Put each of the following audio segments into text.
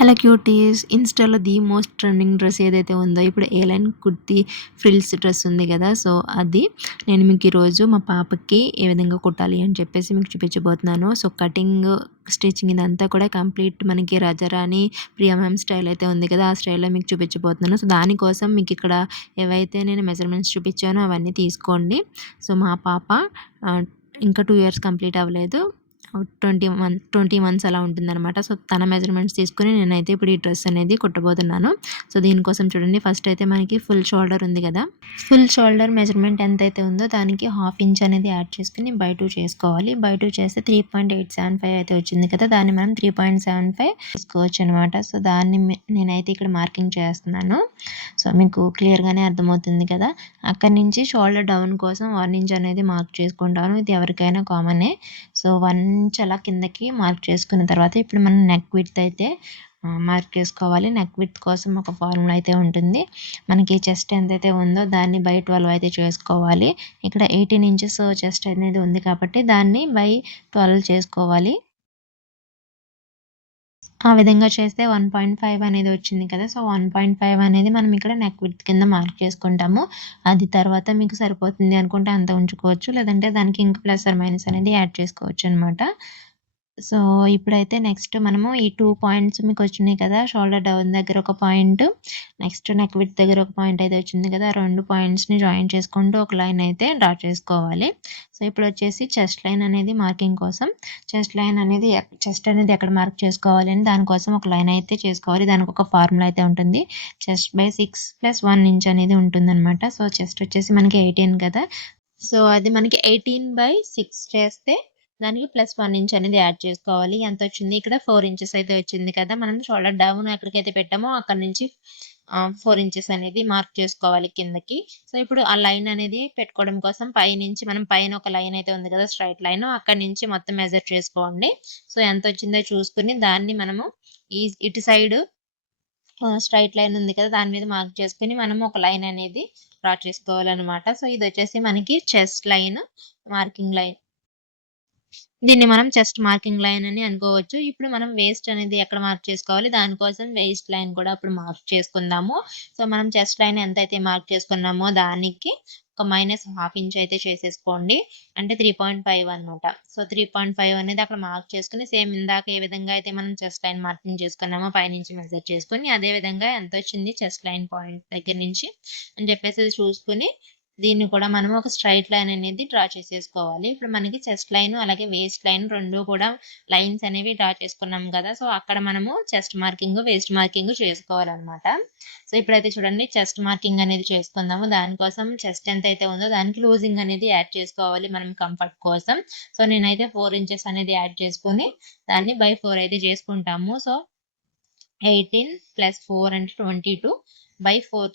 Hello cuties. ఇన్‌స్టాలో the most trending dress ఏదైతే ఉందో ఇప్పుడు ఏ లైన్ కుర్తీ ఫ్రిల్స్ డ్రెస్ ఉంది కదా! సో, అది నేను మీకు ఈరోజు మా పాపకి ఏ విధంగా కుట్టాలి అని చెప్పేసి మీకు చూపించబోతున్నాను. సో, కటింగ్, స్టిచ్చింగ్ ఇదంతా కూడా కంప్లీట్ మనకి రాజారాణి, ప్రియా మ్యామ్ స్టైల్ అయితే ఉంది కదా! ఆ స్టైల్‌లో మీకు చూపించబోతున్నాను. సో, దానికోసం మీకు ఇక్కడ ఏవైతే నేను మెజర్‌మెంట్స్ చూపించానో అవన్నీ తీసుకోండి. సో, మా పాప ఆహ్, ఇంకా 2 ఇయర్స్ కంప్లీట్ అవ్వలేదు. 20 మంత్స్ అలా ఉంటుందనమాట. సో, తన మెజర్‌మెంట్స్ తీసుకొని నేనైతే ఇప్పుడు ఈ డ్రెస్ అనేది కుట్టబోతున్నాను. సో, దీనికోసం చూడండి, ఫస్ట్ అయితే మనకి ఫుల్ షోల్డర్ ఉంది కదా! ఫుల్ షోల్డర్ మెజర్‌మెంట్ ఎంతైతే ఉందో దానికి 1/2 ఇంచ్ అనేది యాడ్ చేసుకొని బై 2 చేసుకోవాలి. బై 2 చేస్తే 3.875 అయితే వచ్చింది కదా! దాన్ని మనం 3.75 తీసుకోవచ్చనమాట. సో, దాన్ని నేనైతే ఇక్కడ మార్కింగ్ చేస్తున్నాను. సో, మీకు క్లియర్‌గానే అర్థమవుతుంది కదా! అక్కడి నుంచి షోల్డర్ డౌన్ కోసం 1 ఇంచ్ అనేది మార్క్ చేసుకుంటాను. ఇది ఎవరికైనా కామనే. సో, 1 ఇంచ్ అలా కిందకి మార్క్ చేసుకున్న తర్వాత ఇప్పుడు మనం నెక్ విడ్త్ అయితే మార్క్ చేసుకోవాలి. నెక్ విడ్త్ కోసం ఒక ఫార్ములా అయితే ఉంటుంది. మనకి చెస్ట్ ఎంతైతే ఉందో దాన్ని బై 12 అయితే చేసుకోవాలి. ఇక్కడ 18 ఇంచెస్ చెస్ట్ అనేది ఉంది కాబట్టి దాన్ని బై 12 చేసుకోవాలి. ఆ విధంగా చేస్తే 1.5 అనేది వచ్చింది కదా! సో, 1.5 అనేది మనం ఇక్కడ నెక్ విడ్త్ కింద మార్క్ చేసుకుంటాము. అది తర్వాత మీకు సరిపోతుంది అనుకుంటే అంత ఉంచుకోవచ్చు. లేదంటే దానికి ఇంకా ప్లస్ ఆర్ మైనస్ అనేది యాడ్ చేసుకోవచ్చనమాట. సో, ఇప్పుడైతే నెక్స్ట్ మనము ఈ 2 పాయింట్స్ మీకొచ్చినాయి కదా! షోల్డర్ డౌన్ దగ్గర ఒక పాయింట్, నెక్స్ట్ నెక్ విడ్త్ దగ్గర ఒక పాయింట్ అయితే వచ్చింది కదా! ఆ 2 పాయింట్స్‌ని జాయిన్ చేసుకుంటూ ఒక లైన్ అయితే డ్రా చేసుకోవాలి. సో, ఇప్పుడొచ్చేసి చెస్ట్ లైన్ అనేది మార్కింగ్ కోసం, చెస్ట్ లైన్ అనేది చెస్ట్ అనేది ఎక్కడ మార్క్ చేసుకోవాలి అని దానికోసం ఒక లైన్ అయితే చేసుకోవాలి. దానికి ఒక ఫార్ములా అయితే ఉంటుంది. చెస్ట్ బై 6 ప్లస్ 1 ఇంచ్ అనేది ఉంటుందనమాట. సో, చెస్ట్ వచ్చేసి మనకి 18 కదా! సో, అది మనకి 18/6 చేస్తే దానికి ప్లస్ 1 ఇంచ్ అనేది యాడ్ చేసుకోవాలి. ఎంతొచ్చింది ఇక్కడ 4 ఇంచెస్ అయితే వచ్చింది కదా! మనం షోల్డర్ డౌన్ ఎక్కడికైతే పెట్టామో అక్కడి నుంచి 4 ఇంచెస్ అనేది మార్క్ చేసుకోవాలి కిందకి. సో, ఇప్పుడు ఆ లైన్ అనేది పెట్టుకోవడం కోసం పైనుంచి మనం పైన ఒక లైన్ అయితే ఉంది కదా! స్ట్రెయిట్ లైన్ అక్కడి నుంచి మొత్తం మెజర్ చేసుకోండి. సో, ఎంతొచ్చిందో చూసుకొని దాన్ని మనము ఇటు సైడ్ స్ట్రెయిట్ లైన్ ఉంది కదా! దాని మీద మార్క్ చేసుకొని మనము ఒక లైన్ అనేది డ్రా చేసుకోవాలనమాట. సో, ఇదొచ్చేసి మనకి చెస్ట్ లైన్, మార్కింగ్ లైన్. దీన్ని మనం చెస్ట్ మార్కింగ్ లైన్ అని అనుకోవచ్చు. ఇప్పుడు మనం వేస్ట్ అనేది ఎక్కడ మార్క్ చేసుకోవాలి, దానికోసం వేస్ట్ లైన్ కూడా ఇప్పుడు మార్క్ చేసుకుందాము. సో, మనం చెస్ట్ లైన్ ఎంతైతే మార్క్ చేసుకున్నామో దానికి ఒక -1/2 ఇంచ్ అయితే చేసేసుకోండి. అంటే 3.5 అనమాట. సో, 3.5 అనేది అక్కడ మార్క్ చేసుకొని సేమ్ ఇందాక ఏ విధంగా అయితే మనం చెస్ట్ లైన్ మార్కింగ్ చేసుకున్నామో పైనుంచి మెజర్ చేసుకొని అదే విధంగా ఎంతొచ్చింది చెస్ట్ లైన్ పాయింట్ దగ్గర నుంచి అని చెప్పేసి చూసుకొని దీన్ని కూడా మనం ఒక స్ట్రెయిట్ లైన్ అనేది డ్రా చేసేసుకోవాలి. ఇప్పుడు మనకి చెస్ట్ లైన్ అలాగే వేస్ట్ లైన్ 2 కూడా లైన్స్ అనేవి డ్రా చేసుకున్నాం కదా! సో, అక్కడ మనము చెస్ట్ మార్కింగ్, వేస్ట్ మార్కింగ్ చేసుకోవాలనమాట. సో, ఇప్పుడైతే చూడండి చెస్ట్ మార్కింగ్ అనేది చేసుకుందాము. దానికోసం చెస్ట్ ఎంతైతే ఉందో దానికి లూజింగ్ అనేది యాడ్ చేసుకోవాలి మనం కంఫర్ట్ కోసం. సో, నేనైతే 4 ఇంచెస్ అనేది యాడ్ చేసుకొని దాన్ని బై 4 అయితే చేసుకుంటాము. సో, 18 + 4 అంటే 22/4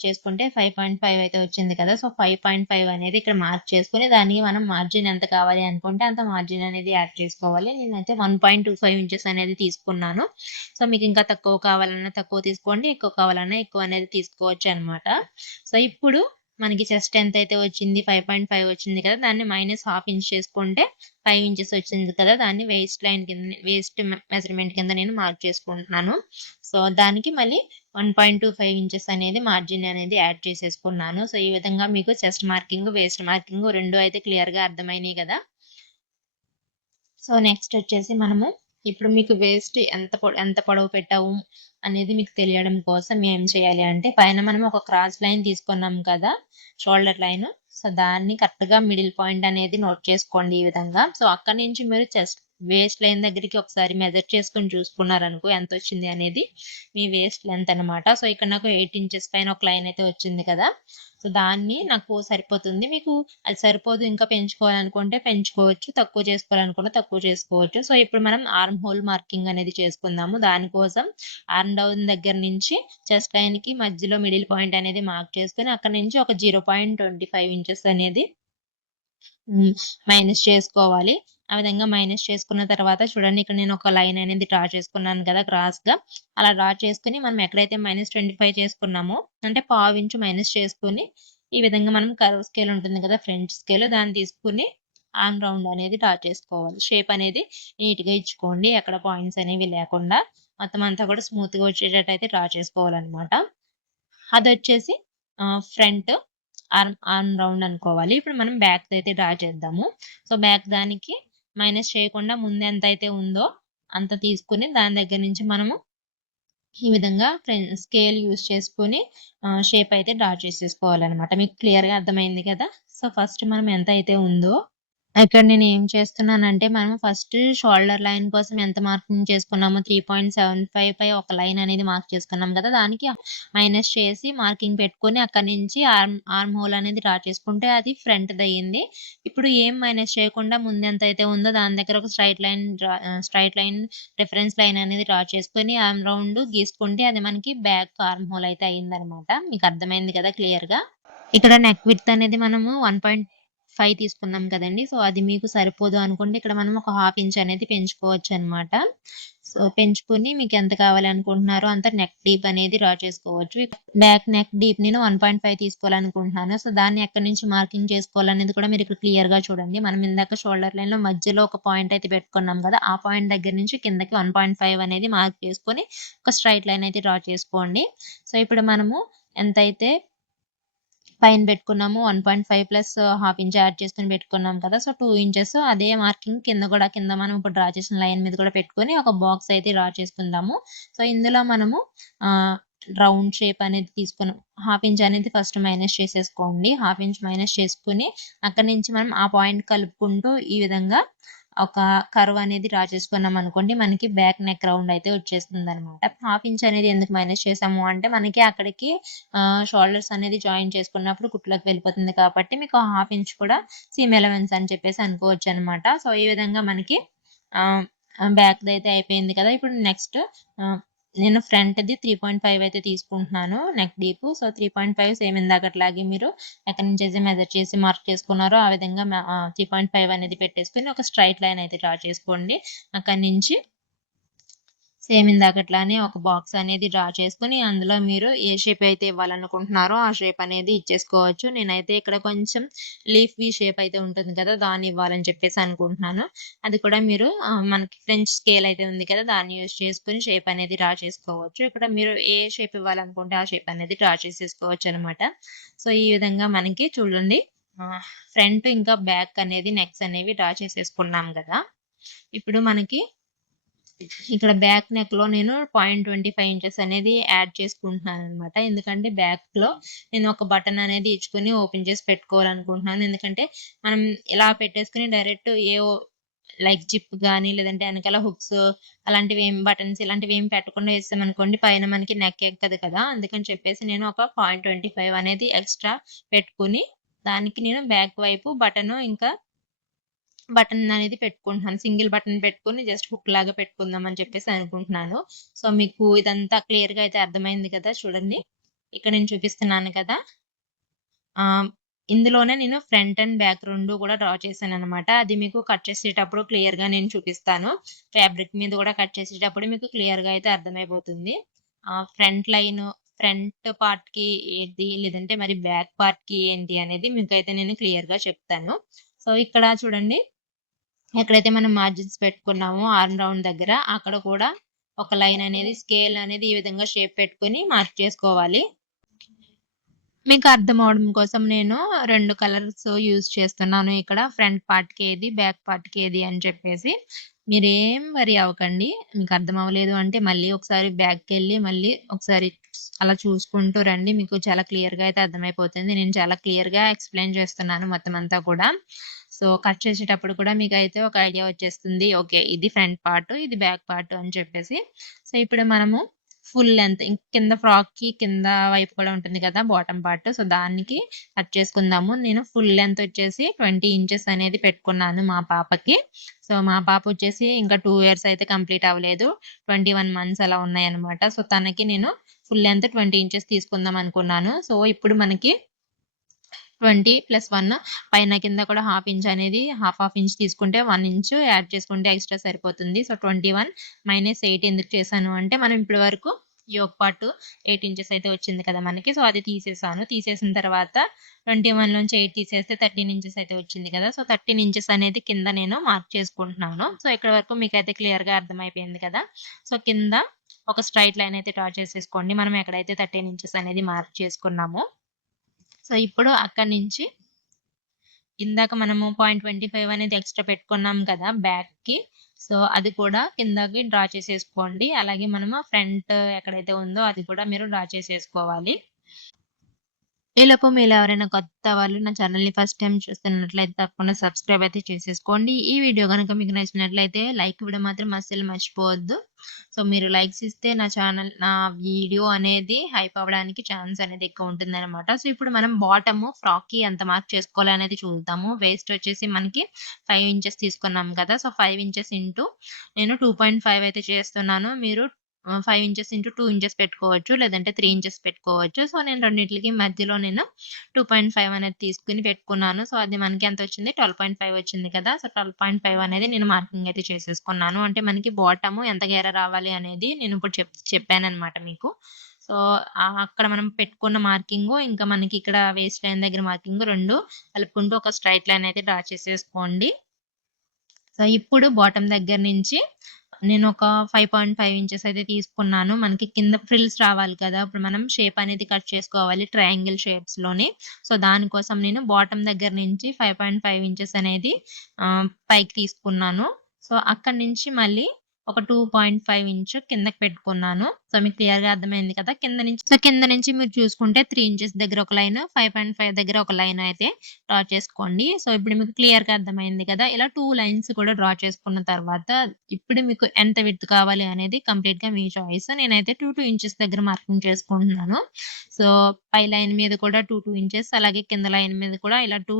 చేసుకుంటే 5.5 అయితే వచ్చింది కదా! సో, 5.5 అనేది ఇక్కడ మార్క్ చేసుకొని దానికి మనం మార్జిన్ ఎంత కావాలి అనుకుంటే అంత మార్జిన్ అనేది యాడ్ చేసుకోవాలి. నేనైతే 1.25 ఇంచెస్ అనేది తీసుకున్నాను. సో, మీకు ఇంకా తక్కువ కావాలన్నా తక్కువ తీసుకోండి. ఎక్కువ కావాలన్నా ఎక్కువ అనేది తీసుకోవచ్చనమాట. సో, ఇప్పుడు మనకి చెస్ట్ ఎంతైతే వచ్చింది 5.5 వచ్చింది కదా! దాన్ని -1/2 ఇంచ్ చేసుకుంటే 5 ఇంచెస్ వచ్చింది కదా! దాన్ని వేస్ట్ లైన్ కింద వేస్ట్ మెజర్‌మెంట్ కింద నేను మార్క్ చేసుకుంటున్నాను. సో, దానికి మళ్ళీ 1.25 ఇంచెస్ అనేది మార్జిన్ అనేది యాడ్ చేసేసుకున్నాను. సో, ఈ విధంగా మీకు చెస్ట్ మార్కింగ్, వేస్ట్ మార్కింగ్ 2 అయితే క్లియర్‌గా అర్థమైనాయి గదా! సో, నెక్స్ట్ వచ్చేసి మనము ఇప్పుడు మీకు వేస్ట్ ఎంత పొడవు పెట్టావు అనేది మీకు తెలియడం కోసం ఏం చేయాలి అంటే పైన మనం ఒక క్రాస్ లైన్ తీసుకున్నాం కదా! Shoulder line. సో, దాన్ని కరెక్ట్‌గా మిడిల్ పాయింట్ అనేది నోట్ చేసుకోండి ఈ విధంగా. సో, అక్కడి నుంచి మీరు వేస్ట్ లైన్ దగ్గరికి ఒకసారి మెజర్ చేసుకొని చూసుకున్నారనుకో ఎంతొచ్చింది అనేది మీ వేస్ట్ లెంత్ అనమాట. సో, ఇక్కడ నాకు 8 ఇంచెస్ పైన ఒక లైన్ అయితే వచ్చింది కదా! సో, దాన్ని నాకు సరిపోతుంది. మీకు అది సరిపోదు ఇంకా పెంచుకోవాలనుకుంటే పెంచుకోవచ్చు. తక్కువ చేసుకోవాలనుకుంటే తక్కువ చేసుకోవచ్చు. సో, ఇప్పుడు మనం ఆర్మ్ హోల్ మార్కింగ్ అనేది చేసుకుందాము. దానికోసం ఆర్మ్ డౌన్ దగ్గర నుంచి చెస్ట్ లైన్‌కి మధ్యలో మిడిల్ పాయింట్ అనేది మార్క్ చేసుకొని అక్కడి నుంచి ఒక 0.25 ఇంచెస్ అనేది హ్మ్. మైనస్ చేసుకోవాలి. ఆ విధంగా మైనస్ చేసుకున్న తర్వాత చూడండి ఇక్కడ నేను ఒక లైన్ అనేది డ్రా చేసుకున్నాను కదా! క్రాస్‌గా. అలా డ్రా చేసుకొని మనం ఎక్కడైతే -25 చేసుకున్నామో అంటే పావించు మైనస్ చేసుకొని ఈ విధంగా మనం కర్వ్ స్కేల్ ఉంటుంది కదా! ఫ్రంట్ స్కేల్ దాన్ని తీసుకొని ఆర్మ్ రౌండ్ అనేది డ్రా చేసుకోవాలి. షేప్ అనేది నీట్‌గా ఇచ్చుకోండి. ఎక్కడ పాయింట్స్ అనేవి లేకుండా. మొత్తం అంతా కూడా స్మూత్గా వచ్చేటట్టు అయితే డ్రా చేసుకోవాలన్నమాట. అదొచ్చేసి ఫ్రంట్ ఆర్మ్ రౌండ్ అనుకోవాలి. ఇప్పుడు మనం బ్యాక్ అయితే డ్రా చేద్దాము. సో బ్యాక్ దానికి మైనస్ చేయకుండా ముందు ఎంత అయితే ఉందో అంత తీసుకుని దాని దగ్గర నుంచి మనము ఈ విధంగా స్కేల్ యూజ్ చేసుకొని షేప్ అయితే డ్రా చేసేసుకోవాలన్నమాట. మీకు క్లియర్గా అర్థమైంది కదా. సో ఫస్ట్ మనం ఎంత అయితే ఉందో ఇక్కడ నేను ఏం చేస్తున్నానంటే మనం ఫస్ట్ షోల్డర్ లైన్ కోసం ఎంత మార్కింగ్ చేసుకున్నామో 3.75 పై ఒక లైన్ అనేది మార్క్ చేసుకున్నాం కదా. దానికి మైనస్ చేసి మార్కింగ్ పెట్టుకొని అక్కడి నుంచి ఆర్మ్ హోల్ అనేది డ్రా చేసుకుంటే అది ఫ్రంట్ అయ్యింది. ఇప్పుడు ఏం మైనస్ చేయకుండా ముందు ఎంత అయితే ఉందో దాని దగ్గర ఒక స్ట్రైట్ లైన్ రిఫరెన్స్ లైన్ అనేది డ్రా చేసుకొని ఆర్మ్ రౌండ్ గీసుకుంటే అది మనకి బ్యాక్ ఆర్మ్ హోల్ అయితే అయిందనమాట. మీకు అర్థమైంది కదా క్లియర్గా. ఇక్కడ నెక్ విడ్త్ అనేది మనము 1.5 తీసుకున్నాం కదండి. సో అది మీకు సరిపోదు అనుకుంటే ఇక్కడ మనం ఒక 1/2 ఇంచ్ అనేది పెంచుకోవచ్చు అనమాట. సో పెంచుకొని మీకు ఎంత కావాలి అనుకుంటున్నారో అంత నెక్ డీప్ అనేది డ్రా చేసుకోవచ్చు. బ్యాక్ నెక్ డీప్ నేను 1.5 తీసుకోవాలనుకుంటున్నాను. సో దాన్ని ఎక్కడి నుంచి మార్కింగ్ చేసుకోవాలనేది కూడా మీరు ఇక్కడ క్లియర్ గా చూడండి. మనం ఇందాక షోల్డర్ లైన్ లో మధ్యలో ఒక పాయింట్ అయితే పెట్టుకున్నాం కదా. ఆ పాయింట్ దగ్గర నుంచి కిందకి 1.5 అనేది మార్క్ చేసుకొని ఒక స్ట్రైట్ లైన్ అయితే డ్రా చేసుకోండి. సో ఇప్పుడు మనము ఎంతైతే పైన పెట్టుకున్నాము 1.5 ప్లస్ 1/2 ఇంచ్ యాడ్ చేసుకొని పెట్టుకున్నాం కదా. సో 2 ఇంచెస్ అదే మార్కింగ్ కింద మనం ఇప్పుడు డ్రా చేసిన లైన్ మీద కూడా పెట్టుకొని ఒక బాక్స్ అయితే డ్రా చేసుకుందాము. సో ఇందులో మనము రౌండ్ షేప్ అనేది తీసుకున్నాం. 1/2 ఇంచ్ అనేది ఫస్ట్ మైనస్ చేసేసుకోండి. 1/2 ఇంచ్ మైనస్ చేసుకుని అక్కడ నుంచి మనం ఆ పాయింట్ కలుపుకుంటూ ఈ విధంగా ఒక కర్వ్ అనేది డ్రా చేసుకున్నాం అనుకోండి, మనకి బ్యాక్ నెక్ రౌండ్ అయితే వచ్చేస్తుంది అనమాట. 1/2 ఇంచ్ అనేది ఎందుకు మైనస్ చేసాము అంటే మనకి అక్కడికి షోల్డర్స్ అనేది జాయిన్ చేసుకున్నప్పుడు కుట్లోకి వెళ్ళిపోతుంది కాబట్టి మీకు 1/2 ఇంచ్ కూడా సీమ్ ఎలవెన్స్ అని చెప్పేసి అనుకోవచ్చు అనమాట. సో ఈ విధంగా మనకి బ్యాక్ అయితే అయిపోయింది కదా. ఇప్పుడు నెక్స్ట్ నేను ఫ్రంట్ది 3.5 అయితే తీసుకుంటున్నాను నెక్ డీప్. సో 3.5 సేమ్ ఇందాకట్లాగే మీరు ఎక్కడి నుంచి అయితే మెజర్ చేసి మార్క్ చేసుకున్నారో ఆ విధంగా 3.5 అనేది పెట్టేసుకుని ఒక స్ట్రైట్ లైన్ అయితే డ్రా చేసుకోండి. అక్కడి నుంచి సేమ్ ఇందాకట్లానే ఒక బాక్స్ అనేది డ్రా చేసుకుని అందులో మీరు ఏ షేప్ అయితే ఇవ్వాలనుకుంటున్నారో ఆ షేప్ అనేది ఇచ్చేసుకోవచ్చు. నేనైతే ఇక్కడ కొంచెం లీఫ్ వి షేప్ అయితే ఉంటుంది కదా, దాన్ని ఇవ్వాలని చెప్పేసి అనుకుంటున్నాను. అది కూడా మీరు మనకి ఫ్రెంచ్ స్కేల్ అయితే ఉంది కదా, దాన్ని యూజ్ చేసుకుని షేప్ అనేది డ్రా చేసుకోవచ్చు. ఇక్కడ మీరు ఏ షేప్ ఇవ్వాలనుకుంటే ఆ షేప్ అనేది డ్రా చేసేసుకోవచ్చు అనమాట. సో ఈ విధంగా మనకి చూడండి ఫ్రంట్ ఇంకా బ్యాక్ అనేది నెక్స్ అనేవి డ్రా చేసేసుకున్నాం కదా. ఇప్పుడు మనకి ఇక్కడ బ్యాక్ నెక్ లో నేను 0.25 ఇంచెస్ అనేది యాడ్ చేసుకుంటున్నాను అనమాట. ఎందుకంటే బ్యాక్ లో నేను ఒక బటన్ అనేది ఇచ్చుకొని ఓపెన్ చేసి పెట్టుకోవాలనుకుంటున్నాను. ఎందుకంటే మనం ఇలా పెట్టేసుకుని డైరెక్ట్ లైక్ జిప్ కానీ లేదంటే వెనకాల హుక్స్ అలాంటివి ఏం బటన్స్ ఇలాంటివి ఏం పెట్టకుండా వేస్తామనుకోండి పైన మనకి నెక్ ఎక్కదు కదా. అందుకని చెప్పేసి నేను ఒక 0.25 అనేది ఎక్స్ట్రా పెట్టుకుని దానికి నేను బ్యాక్ వైపు బటన్ ఇంకా బటన్ అనేది పెట్టుకుంటున్నాను. సింగిల్ బటన్ పెట్టుకొని జస్ట్ హుక్ లాగా పెట్టుకుందాం అని చెప్పేసి అనుకుంటున్నాను. సో మీకు ఇదంతా క్లియర్ గా అయితే అర్థమైంది కదా. చూడండి ఇక్కడ నేను చూపిస్తున్నాను కదా. ఇందులోనే నేను ఫ్రంట్ అండ్ బ్యాక్ రెండు కూడా డ్రా చేశాను అనమాట. అది మీకు కట్ చేసేటప్పుడు క్లియర్ గా నేను చూపిస్తాను. ఫ్యాబ్రిక్ మీద కూడా కట్ చేసేటప్పుడు మీకు క్లియర్ గా అయితే అర్థమైపోతుంది. ఫ్రంట్ లైన్ ఫ్రంట్ పార్ట్ కి ఏంటి లేదంటే మరి బ్యాక్ పార్ట్ కి ఏంటి అనేది మీకైతే నేను క్లియర్ గా చెప్తాను. సో ఇక్కడ చూడండి ఎక్కడైతే మనం మార్జిన్స్ పెట్టుకున్నామో ఆర్మ్ రౌండ్ దగ్గర అక్కడ కూడా ఒక లైన్ అనేది స్కేల్ అనేది ఈ విధంగా షేప్ పెట్టుకొని మార్క్ చేసుకోవాలి. మీకు అర్థం అవడం కోసం నేను 2 కలర్స్ యూజ్ చేస్తున్నాను ఇక్కడ. ఫ్రంట్ పార్ట్ కి ఏది బ్యాక్ పార్ట్ కి ఏది అని చెప్పేసి మీరేం వరి అవ్వకండి. మీకు అర్థం అవ్వలేదు అంటే మళ్ళీ ఒకసారి బ్యాక్కి వెళ్ళి మళ్ళీ ఒకసారి అలా చూసుకుంటూ రండి. మీకు చాలా క్లియర్ గా అయితే అర్థమైపోతుంది. నేను చాలా క్లియర్ గా ఎక్స్ప్లెయిన్ చేస్తున్నాను మొత్తం అంతా కూడా. సో కట్ చేసేటప్పుడు కూడా మీకు అయితే ఒక ఐడియా వచ్చేస్తుంది. ఓకే ఇది ఫ్రంట్ పార్ట్ ఇది బ్యాక్ పార్ట్ అని చెప్పేసి. సో ఇప్పుడు మనము ఫుల్ లెంత్ కింద ఫ్రాక్ కి కింద వైపు కూడా ఉంటుంది కదా బాటమ్ పార్ట్. సో దానికి కట్ చేసుకుందాము. నేను ఫుల్ లెంత్ వచ్చేసి 20 ఇంచెస్ అనేది పెట్టుకున్నాను మా పాపకి. సో మా పాప వచ్చేసి ఇంకా 2 ఇయర్స్ అయితే కంప్లీట్ అవ్వలేదు, 21 మంత్స్ అలా ఉన్నాయి అనమాట. సో తనకి నేను ఫుల్ లెంత్ 20 ఇంచెస్ తీసుకుందాం అనుకున్నాను. సో ఇప్పుడు మనకి 20 + 1 పైన కింద కూడా 1/2 ఇంచ్ అనేది హాఫ్ ఇంచ్ తీసుకుంటే 1 ఇంచ్ యాడ్ చేసుకుంటే ఎక్స్ట్రా సరిపోతుంది. సో 21 - 8 ఎందుకు చేశాను అంటే మనం ఇప్పటి వరకు యోక్ పార్ట్ 8 ఇంచెస్ అయితే వచ్చింది కదా మనకి. సో అది తీసేసాను. తీసేసిన తర్వాత 21 నుంచి 8 తీసేస్తే 13 ఇంచెస్ అయితే వచ్చింది కదా. సో 13 ఇంచెస్ అనేది కింద నేను మార్క్ చేసుకుంటున్నాను. సో ఇక్కడ వరకు మీకైతే క్లియర్ గా అర్థమైపోయింది కదా. సో కింద ఒక స్ట్రెయిట్ లైన్ అయితే డ్రా చేసేసుకోండి. మనం ఎక్కడైతే 13 ఇంచెస్ అనేది మార్క్ చేసుకున్నామో. సో, ఇప్పుడు అక్కడి నుంచి ఇందాక మనము 0.25 అనేది ఎక్స్‌ట్రా పెట్టుకున్నాం కదా బ్యాక్‌కి. సో, అది కూడా కిందకి డ్రా చేసేసుకోండి. అలాగే మనము ఫ్రంట్ ఎక్కడైతే ఉందో అది కూడా మీరు డ్రా చేసేసుకోవాలి. ఈలోపు మీలో ఎవరైనా కొత్త వాళ్ళు నా ఛానెల్‌ని ఫస్ట్ టైమ్ చూస్తున్నట్లయితే తప్పకుండా సబ్స్క్రైబ్ అయితే చేసేసుకోండి. ఈ వీడియో గనుక మీకు నచ్చినట్లయితే లైక్ ఇవ్వడం మాత్రం అస్సలు మర్చిపోవద్దు. సో, మీరు లైక్స్ ఇస్తే నా వీడియో అనేది హైప్ అవ్వడానికి ఛాన్స్ అనేది ఎక్కువ ఉంటుందనమాట. సో, ఇప్పుడు మనం బాటము ఫ్రాక్‌కి ఎంత మార్క్ చేసుకోవాలనేది చూద్దాము. వేస్ట్ వచ్చేసి మనకి 5 ఇంచెస్ తీసుకున్నాం కదా! సో, 5 ఇంచెస్ ఇంటూ నేను 2.5 అయితే చేస్తున్నాను. మీరు 5 ఇంచెస్ ఇంటూ 2 ఇంచెస్ పెట్టుకోవచ్చు. లేదంటే 3 ఇంచెస్ పెట్టుకోవచ్చు. సో, నేను రెండిట్లికి మధ్యలో నేను 2.5 అనేది తీసుకొని పెట్టుకున్నాను. సో, అది మనకి ఎంతొచ్చింది 12.5 వచ్చింది కదా! సో, 12.5 అనేది నేను మార్కింగ్ అయితే చేసేసుకున్నాను. అంటే మనకి బాటము ఎంత గేర రావాలి అనేది నేను ఇప్పుడు చెప్పాననమాట మీకు. సో, అక్కడ మనం పెట్టుకున్న మార్కింగు, ఇంకా మనకి ఇక్కడ వేస్ట్ లైన్ దగ్గర మార్కింగు 2 కలుపుకుంటూ ఒక స్ట్రెయిట్ లైన్ అయితే డ్రా చేసేసుకోండి. సో, ఇప్పుడు బాటమ్ దగ్గర నుంచి నేనొక 5.5 ఇంచెస్ అయితే తీసుకున్నాను. మనకి కింద ఫ్రిల్స్ రావాలి కదా! ఇప్పుడు మనం షేప్ అనేది కట్ చేసుకోవాలి ట్రయాంగిల్ షేప్స్‌లోని. సో, దానికోసం నేను బాటమ్ దగ్గర నుంచి 5.5 ఇంచెస్ అనేది పైకి తీసుకున్నాను. సో, అక్కడి నుంచి మళ్ళీ ఒక 2.5 ఇంచ్ కిందకి పెట్టుకున్నాను. సో, మీకు క్లియర్‌గా అర్థమైంది కదా! కింద నుంచి మీరు చూసుకుంటే 3 ఇంచెస్ దగ్గర ఒక లైన్, 5.5 దగ్గర ఒక లైన్ అయితే డ్రా చేసుకోండి. సో, ఇప్పుడు మీకు క్లియర్‌గా అర్థమైంది కదా! ఇలా 2 లైన్స్ కూడా డ్రా చేసుకున్న తర్వాత ఇప్పుడు మీకు ఎంత విడ్త్ కావాలి అనేది కంప్లీట్‌గా మీ చాయిస్. నేనైతే 2 ఇంచెస్ దగ్గర మార్కింగ్ చేసుకుంటున్నాను. సో, పై లైన్ మీద కూడా 2 ఇంచెస్ అలాగే కింద లైన్ మీద కూడా ఇలా 2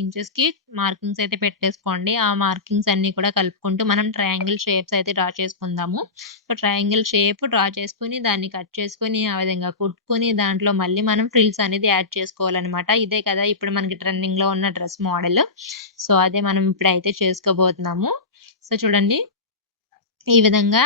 ఇంచెస్‌కి మార్కింగ్స్ అయితే పెట్టేసుకోండి. ఆ మార్కింగ్స్ అన్నీ కూడా కలుపుకుంటూ మనం ట్రయాంగిల్ షేప్స్ అయితే డ్రా చేసుకుందాము. సో, ట్రయాంగిల్ షేప్ డ్రా చేసుకొని దాన్ని కట్ చేసుకొని ఆ విధంగా కుట్టుకొని దాంట్లో మళ్ళీ మనం ఫ్రిల్స్ అనేది యాడ్ చేసుకోవాలనమాట. ఇదే కదా ఇప్పుడు మనకి ట్రెండింగ్‌లో ఉన్న డ్రెస్ మోడల్. సో, అదే మనం ఇప్పుడైతే చేసుకోబోతున్నాము. సో, చూడండి ఈ విధంగా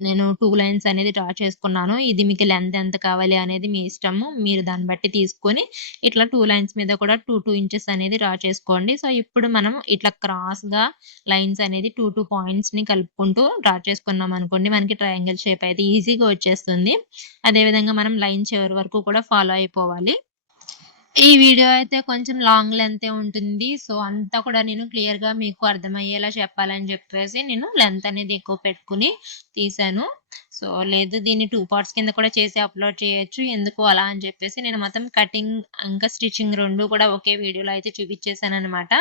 నేను 2 లైన్స్ అనేది డ్రా చేసుకున్నాను. ఇది మీకు లెంత్ ఎంత కావాలి అనేది మీ ఇష్టము. మీరు దాన్ని బట్టి తీసుకొని ఇట్లా 2 లైన్స్ మీద కూడా 2 ఇంచెస్ అనేది డ్రా చేసుకోండి. సో, ఇప్పుడు మనం ఇట్లా క్రాస్‌గా లైన్స్ అనేది 2 పాయింట్స్‌ని కలుపుకుంటూ డ్రా చేసుకున్నామనుకోండి మనకి ట్రయాంగిల్ షేప్ అయితే ఈజీగా వచ్చేస్తుంది. అదే విధంగా మనం లైన్ చివరి వరకు కూడా ఫాలో అయిపోవాలి. ఈ వీడియో అయితే కొంచెం లాంగ్ లెంతే ఉంటుంది. సో, అంతా కూడా నేను క్లియర్‌గా మీకు అర్థమయ్యేలా చెప్పాలని చెప్పేసి నేను లెంత్ అనేది ఎక్కువ పెట్టుకొని తీశాను. సో, లేదు దీన్ని 2 పార్ట్స్ కింద కూడా చేసి అప్‌లోడ్ చేయొచ్చు. ఎందుకు అలా అని చెప్పేసి నేను మొత్తం కటింగ్ ఇంకా స్టిచింగ్ 2 కూడా ఒకే వీడియోలో అయితే చూపించేసాననమాట.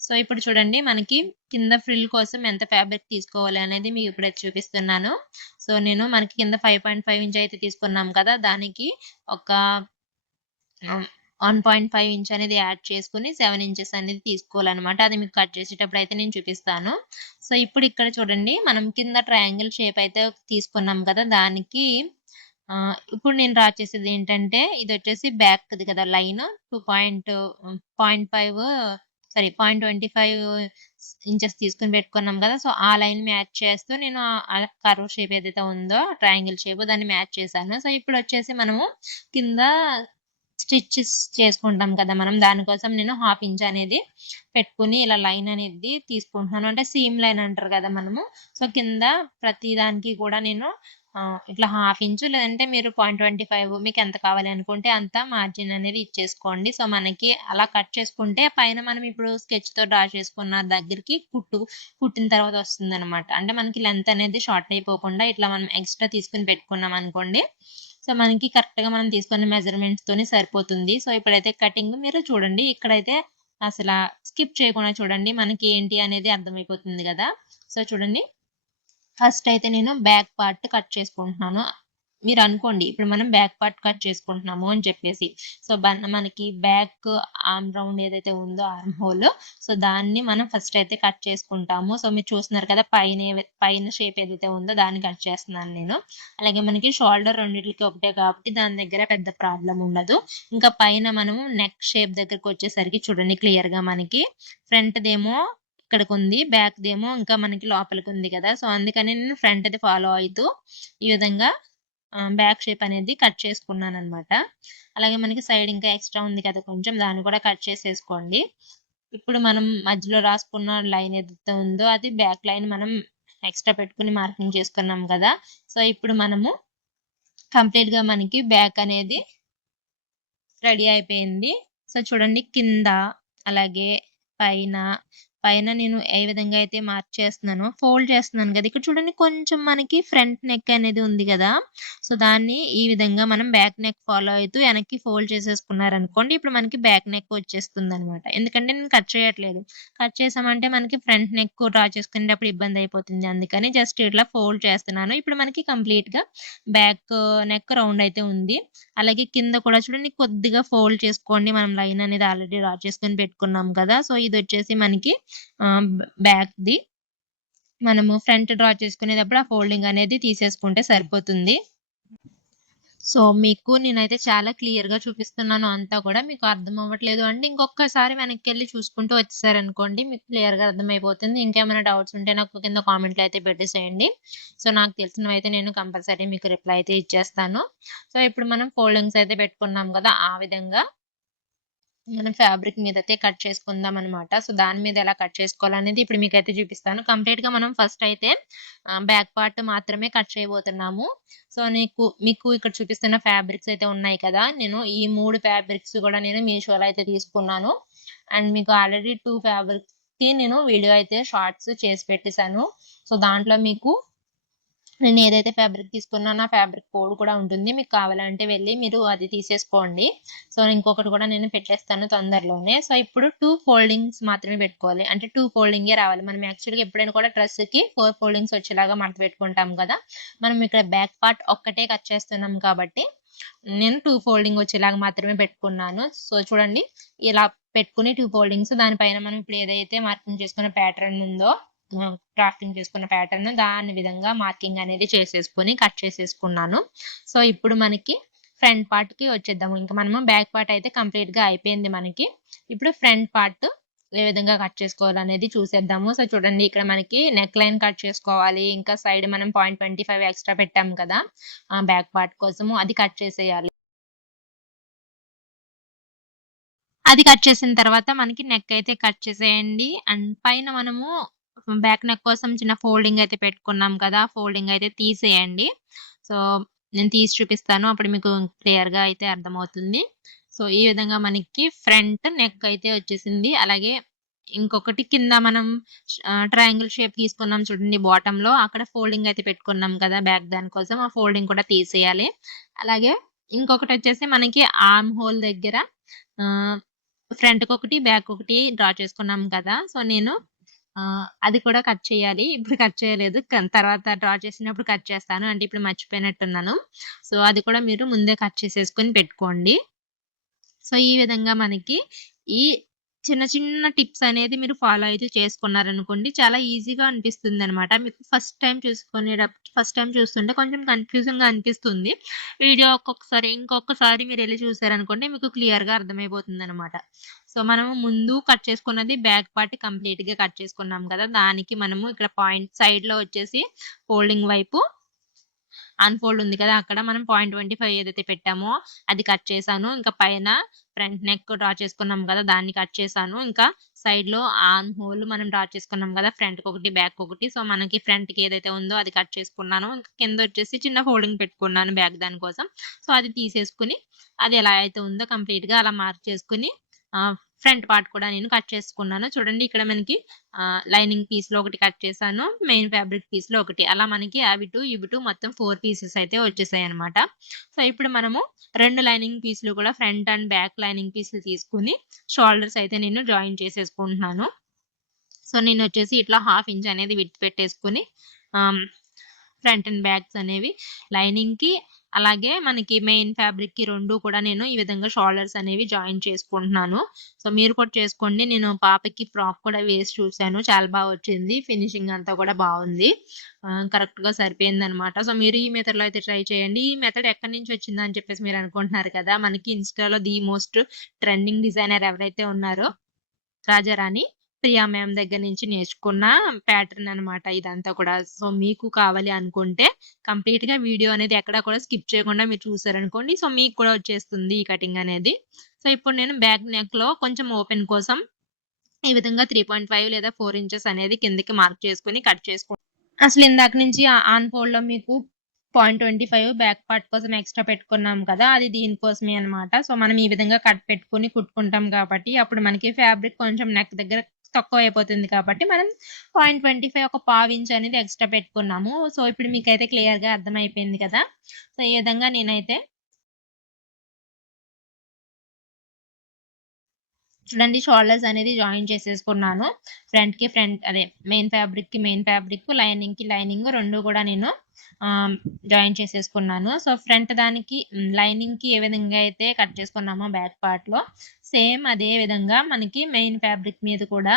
సో, ఇప్పుడు చూడండి మనకి కింద ఫ్రిల్ కోసం ఎంత ఫ్యాబ్రిక్ తీసుకోవాలి అనేది మీకు ఇప్పుడైతే చూపిస్తున్నాను. సో, నేను మనకి కింద 5.5 ఇంచ్ అయితే తీసుకున్నాం కదా! దానికి ఒక హ్మ్. 1.5 ఇంచ్ అనేది యాడ్ చేసుకొని 7 ఇంచెస్ అనేది తీసుకోవాలనమాట. అది మీకు కట్ చేసేటప్పుడు అయితే నేను చూపిస్తాను. సో, ఇప్పుడు ఇక్కడ చూడండి మనం కింద ట్రయాంగిల్ షేప్ అయితే తీసుకున్నాం కదా! దానికి ఇప్పుడు నేను డ్రా చేసేదేంటంటే ఇదొచ్చేసి బ్యాక్‌ది కదా లైను 0.5 సారీ 0.25 ఇంచెస్ తీసుకొని పెట్టుకున్నాం కదా! సో, ఆ లైన్ మ్యాచ్ చేస్తూ నేను కర్వ్ షేప్ ఏదైతే ఉందో ట్రయాంగిల్ షేప్ దాన్ని మ్యాచ్ చేశాను. సో, ఇప్పుడొచ్చేసి మనము కింద స్టిచెస్ చేసుకుంటాం కదా! మనం దానికోసం నేను హాఫ్ ఇంచ్ అనేది పెట్టుకొని ఇలా లైన్ అనేది తీసుకుంటున్నాను. అంటే సీమ్ లైన్ అంటారు కదా మనము. సో, కింద ప్రతి దానికి కూడా నేను ఇట్లా హాఫ్ ఇంచు లేదంటే మీరు 0.25 మీకెంత కావాలి అనుకుంటే అంత మార్జిన్ అనేది ఇచ్చేసుకోండి. సో, మనకి అలా కట్ చేసుకుంటే పైన మనం ఇప్పుడు స్కెచ్‌తో డ్రా చేసుకున్న దగ్గరికి కుట్టిన తర్వాత వస్తుందనమాట. అంటే మనకి లెంత్ అనేది షార్ట్ అయిపోకుండా ఇట్లా మనం ఎక్స్‌ట్రా తీసుకొని పెట్టుకున్నాం అనుకోండి. సో, మనకి కరెక్ట్‌గా మనం తీసుకున్న మెజర్‌మెంట్స్‌తోని సరిపోతుంది. సో, ఇప్పుడైతే కటింగ్ మీరు చూడండి. ఇక్కడైతే అసల స్కిప్ చేయకుండా చూడండి. మనకి ఏంటి అనేది అర్థమైపోతుంది గదా! సో, చూడండి. ఫస్ట్ అయితే నేను బ్యాక్ పార్ట్ కట్ చేసుకుంటున్నాను. మీరనుకోండి ఇప్పుడు మనం బ్యాక్ పార్ట్ కట్ చేసుకుంటున్నాము అని చెప్పేసి. సో, మనకి బ్యాక్ ఆర్మ్ రౌండ్ ఏదైతే ఉందో ఆర్మ్ హోల్ సో, దాన్ని మనం ఫస్ట్ అయితే కట్ చేసుకుంటాము. సో, మీరు చూస్తున్నారు కదా! పైన షేప్ ఏదైతే ఉందో దాన్ని కట్ చేస్తున్నాను నేను. అలాగే మనకి షోల్డర్ రెండిట్లకి ఒకటే కాబట్టి దాని దగ్గర పెద్ద ప్రాబ్లమ్ ఉండదు. ఇంకా పైన మనము నెక్ షేప్ దగ్గరకొచ్చేసరికి చూడండి క్లియర్‌గా మనకి ఫ్రంట్‌దేమో ఇక్కడికుంది. బ్యాక్‌దేమో ఇంకా మనకి లోపలికుంది కదా! సో, అందుకని నేను ఫ్రంట్‌ది ఫాలో అయితూ ఈ విధంగా బ్యాక్ షేప్ అనేది కట్ చేసుకున్నాననమాట. అలాగే మనకి సైడ్ ఇంకా ఎక్స్‌ట్రా ఉంది కదా! కొంచెం దాన్ని కూడా కట్ చేసేసుకోండి. ఇప్పుడు మనం మధ్యలో రాసుకున్న లైన్ ఏదైతే ఉందో అది బ్యాక్ లైన్ మనం ఎక్స్ట్రా పెట్టుకుని మార్కింగ్ చేసుకున్నాం కదా. సో ఇప్పుడు మనము కంప్లీట్గా మనకి బ్యాక్ అనేది రెడీ అయిపోయింది. సో చూడండి కింద అలాగే పైన పైన నేను ఏ విధంగా అయితే మార్క్ చేస్తున్నానో ఫోల్డ్ చేస్తున్నాను కదా, ఇక్కడ చూడండి కొంచెం మనకి ఫ్రంట్ నెక్ అనేది ఉంది కదా. సో దాన్ని ఈ విధంగా మనం బ్యాక్ నెక్ ఫాలో అవుతూ వెనక్కి ఫోల్డ్ చేసేసుకున్నారనుకోండి, ఇప్పుడు మనకి బ్యాక్ నెక్ వచ్చేస్తుంది అనమాట. ఎందుకంటే నేను కట్ చేయట్లేదు, కట్ చేసామంటే మనకి ఫ్రంట్ నెక్ డ్రా చేసుకునేటప్పుడు ఇబ్బంది అయిపోతుంది. అందుకని జస్ట్ ఇట్లా ఫోల్డ్ చేస్తున్నాను. ఇప్పుడు మనకి కంప్లీట్ గా బ్యాక్ నెక్ రౌండ్ అయితే ఉంది. అలాగే కింద కూడా చూడండి కొద్దిగా ఫోల్డ్ చేసుకోండి. మనం లైన్ అనేది ఆల్రెడీ డ్రా చేసుకొని పెట్టుకున్నాం కదా. సో ఇది వచ్చేసి మనకి బ్యాక్ ది. మనము ఫ్రంట్ డ్రా చేసుకునేటప్పుడు ఆ ఫోల్డింగ్ అనేది తీసేసుకుంటే సరిపోతుంది. సో మీకు నేనైతే చాలా క్లియర్ గా చూపిస్తున్నాను అంతా కూడా. మీకు అర్థం అవ్వట్లేదు అంటే ఇంకొకసారి వెనక్కి వెళ్ళి చూసుకుంటూ వచ్చేసారనుకోండి, మీకు క్లియర్ గా అర్థమైపోతుంది. ఇంకేమైనా డౌట్స్ ఉంటే నాకు కింద కామెంట్లు అయితే పెట్టేసేయండి. సో నాకు తెలిసినవి అయితే నేను కంపల్సరీ మీకు రిప్లై అయితే ఇచ్చేస్తాను. సో ఇప్పుడు మనం ఫోల్డింగ్స్ అయితే పెట్టుకున్నాం కదా, ఆ విధంగా మనం ఫ్యాబ్రిక్ మీద అయితే కట్ చేసుకుందాం అనమాట. సో దాని మీద ఎలా కట్ చేసుకోవాలనేది ఇప్పుడు మీకైతే చూపిస్తాను. కంప్లీట్ గా మనం ఫస్ట్ అయితే బ్యాక్ పార్ట్ మాత్రమే కట్ చేయబోతున్నాము. సో మీకు ఇక్కడ చూపిస్తున్న ఫ్యాబ్రిక్స్ అయితే ఉన్నాయి కదా, నేను ఈ 3 ఫ్యాబ్రిక్స్ కూడా నేను మీషోలో అయితే తీసుకున్నాను. అండ్ మీకు ఆల్రెడీ 2 ఫ్యాబ్రిక్స్ కి నేను వీడియో అయితే షార్ట్స్ చేసి పెట్టేశాను. సో దాంట్లో మీకు నేను ఏదైతే ఫ్యాబ్రిక్ తీసుకున్నానో ఆ ఫ్యాబ్రిక్ కోడ్ కూడా ఉంటుంది. మీకు కావాలంటే వెళ్ళి మీరు అది తీసేసుకోండి. సో ఇంకొకటి కూడా నేను పెట్టేస్తాను తొందరలోనే. సో ఇప్పుడు 2 ఫోల్డింగ్స్ మాత్రమే పెట్టుకోవాలి, అంటే 2 ఫోల్డింగే రావాలి. మనం యాక్చువల్గా ఎప్పుడైనా కూడా డ్రెస్ కి 4 ఫోల్డింగ్స్ వచ్చేలాగా మడత పెట్టుకుంటాం కదా. మనం ఇక్కడ బ్యాక్ పార్ట్ ఒక్కటే కట్ చేస్తున్నాం కాబట్టి నేను 2 ఫోల్డింగ్ వచ్చేలాగా మాత్రమే పెట్టుకున్నాను. సో చూడండి ఇలా పెట్టుకుని 2 ఫోల్డింగ్స్, దానిపైన మనం ఇప్పుడు ఏదైతే మార్కింగ్ చేసుకున్న ప్యాటర్న్ ఉందో, క్రాఫ్టింగ్ చేసుకున్న ప్యాటర్న్ దాని విధంగా మార్కింగ్ అనేది చేసేసుకొని కట్ చేసేసుకున్నాను. సో ఇప్పుడు మనకి ఫ్రంట్ పార్ట్ కి వచ్చేద్దాము. ఇంకా మనము బ్యాక్ పార్ట్ అయితే కంప్లీట్ గా అయిపోయింది మనకి. ఇప్పుడు ఫ్రంట్ పార్ట్ ఏ విధంగా కట్ చేసుకోవాలనేది చూసేద్దాము. సో చూడండి ఇక్కడ మనకి నెక్ లైన్ కట్ చేసుకోవాలి. ఇంకా సైడ్ మనం 0.25 ఎక్స్ట్రా పెట్టాం కదా బ్యాక్ పార్ట్ కోసము, అది కట్ చేసేయాలి. అది కట్ చేసిన తర్వాత మనకి నెక్ అయితే కట్ చేసేయండి. అండ్ పైన మనము బ్యాక్ నెక్ కోసం చిన్న ఫోల్డింగ్ అయితే పెట్టుకున్నాం కదా, ఫోల్డింగ్ అయితే తీసేయండి. సో నేను తీసి చూపిస్తాను, అప్పుడు మీకు క్లియర్ గా అయితే అర్థమవుతుంది. సో ఈ విధంగా మనకి ఫ్రంట్ నెక్ అయితే వచ్చేసింది. అలాగే ఇంకొకటి కింద మనం ట్రయాంగిల్ షేప్ తీసుకున్నాం చూడండి బాటమ్ లో, అక్కడ ఫోల్డింగ్ అయితే పెట్టుకున్నాం కదా బ్యాక్ దానికోసం, ఆ ఫోల్డింగ్ కూడా తీసేయాలి. అలాగే ఇంకొకటి వచ్చేసి మనకి ఆర్మ్ హోల్ దగ్గర ఫ్రంట్ కి ఒకటి బ్యాక్ ఒకటి డ్రా చేసుకున్నాం కదా. సో నేను అది కూడా కట్ చేయాలి. ఇప్పుడు కట్ చేయలేదు, తర్వాత డ్రా చేసినప్పుడు కట్ చేస్తాను. అంటే ఇప్పుడు మర్చిపోయినట్టున్నాను. సో అది కూడా మీరు ముందే కట్ చేసేసుకొని పెట్టుకోండి. సో ఈ విధంగా మనకి ఈ చిన్న చిన్న టిప్స్ అనేది మీరు ఫాలో అయితే చేసుకున్నారనుకోండి, చాలా ఈజీగా అనిపిస్తుంది అనమాట. మీకు ఫస్ట్ టైం చూస్తుంటే కొంచెం కన్ఫ్యూజింగ్ గా అనిపిస్తుంది. వీడియో ఇంకొకసారి మీరు వెళ్ళి చూసారనుకోండి, మీకు క్లియర్ గా అర్థమైపోతుంది అనమాట. సో మనము ముందు కట్ చేసుకున్నది బ్యాక్ పార్ట్ కంప్లీట్ గా కట్ చేసుకున్నాం కదా, దానికి మనము ఇక్కడ పాయింట్ సైడ్ లో వచ్చేసి ఫోల్డింగ్ వైపు అన్ఫోల్డ్ ఉంది కదా, అక్కడ మనం 0.25 ఏదైతే పెట్టామో అది కట్ చేశాను. ఇంకా పైన ఫ్రంట్ నెక్ డ్రా చేసుకున్నాం కదా, దాన్ని కట్ చేశాను. ఇంకా సైడ్ లో ఆర్మ్ హోల్ మనం డ్రా చేసుకున్నాం కదా, ఫ్రంట్ కి ఒకటి బ్యాక్ ఒకటి. సో మనకి ఫ్రంట్ కి ఏదైతే ఉందో అది కట్ చేసుకున్నాను. ఇంకా కింద వచ్చేసి చిన్న ఫోల్డింగ్ పెట్టుకున్నాను బ్యాక్ దానికోసం. సో అది తీసేసుకుని అది ఎలా అయితే ఉందో కంప్లీట్ గా అలా మార్క్ చేసుకుని ఫ్రంట్ పార్ట్ కూడా నేను కట్ చేసుకున్నాను. చూడండి ఇక్కడ మనకి లైనింగ్ పీస్ లో ఒకటి కట్ చేశాను, మెయిన్ ఫ్యాబ్రిక్ పీస్ లో ఒకటి, అలా మనకి అవి టూ మొత్తం 4 పీసెస్ అయితే వచ్చేసాయి అనమాట. సో ఇప్పుడు మనము 2 లైనింగ్ పీసులు కూడా ఫ్రంట్ అండ్ బ్యాక్ లైనింగ్ పీసులు తీసుకుని షోల్డర్స్ అయితే నేను జాయిన్ చేసేసుకుంటున్నాను. సో నేను వచ్చేసి ఇట్లా 1/2 ఇంచ్ అనేది విడ్త్ పెట్టేసుకుని ఫ్రంట్ అండ్ బ్యాక్స్ అనేవి లైనింగ్ కి అలాగే మనకి మెయిన్ ఫ్యాబ్రిక్ కి 2 కూడా నేను ఈ విధంగా షోల్డర్స్ అనేవి జాయిన్ చేసుకుంటున్నాను. సో మీరు కూడా చేసుకోండి. నేను పాపకి ఫ్రాక్ కూడా వేసి చూసాను, చాలా బాగా వచ్చింది. ఫినిషింగ్ అంతా కూడా బాగుంది, కరెక్ట్ గా సరిపోయింది అనమాట. సో మీరు ఈ మెథడ్ లో అయితే ట్రై చేయండి. ఈ మెథడ్ ఎక్కడి నుంచి వచ్చిందా అని చెప్పేసి మీరు అనుకుంటున్నారు కదా, మనకి ఇన్స్టాలో ది మోస్ట్ ట్రెండింగ్ డిజైనర్ ఎవరైతే ఉన్నారో రాజారాణి ప్రియా మ్యామ్ దగ్గర నుంచి నేర్చుకున్న ప్యాటర్న్ అనమాట ఇదంతా కూడా. సో మీకు కావాలి అనుకుంటే కంప్లీట్ గా వీడియో అనేది ఎక్కడ కూడా స్కిప్ చేయకుండా మీరు చూసారనుకోండి, సో మీకు కూడా వచ్చేస్తుంది ఈ కటింగ్ అనేది. సో ఇప్పుడు నేను బ్యాక్ నెక్ లో కొంచెం ఓపెన్ కోసం ఈ విధంగా 3.5 లేదా 4 ఇంచెస్ అనేది కిందకి మార్క్ చేసుకుని కట్ చేసుకుంటాను. అసలు ఇందాక నుంచి ఆన్ ఫోల్డ్ లో మీకు 0.25 బ్యాక్ పార్ట్ కోసం ఎక్స్ట్రా పెట్టుకున్నాం కదా, అది దీనికోసమే అనమాట. సో మనం ఈ విధంగా కట్ పెట్టుకుని కుట్టుకుంటాం కాబట్టి అప్పుడు మనకి ఫ్యాబ్రిక్ కొంచెం నెక్ దగ్గర తక్కువ అయిపోతుంది కాబట్టి మనం 0.25 ఒక పావు ఇంచ్ అనేది ఎక్స్ట్రా పెట్టుకున్నాము. సో ఇప్పుడు మీకైతే క్లియర్ గా అర్థమైపోయింది కదా. సో ఈ విధంగా నేనైతే చూడండి షోల్డర్స్ అనేది జాయిన్ చేసేసుకున్నాను. ఫ్రంట్ కి ఫ్రంట్, అదే మెయిన్ ఫ్యాబ్రిక్ కి మెయిన్ ఫ్యాబ్రిక్, లైనింగ్ కి లైనింగ్ రెండు కూడా నేను జాయిన్ చేసేసుకున్నాను. సో ఫ్రంట్ దానికి లైనింగ్ కి ఏ విధంగా అయితే కట్ చేసుకున్నామో బ్యాక్ పార్ట్ లో, సేమ్ అదే విధంగా మనకి మెయిన్ ఫ్యాబ్రిక్ మీద కూడా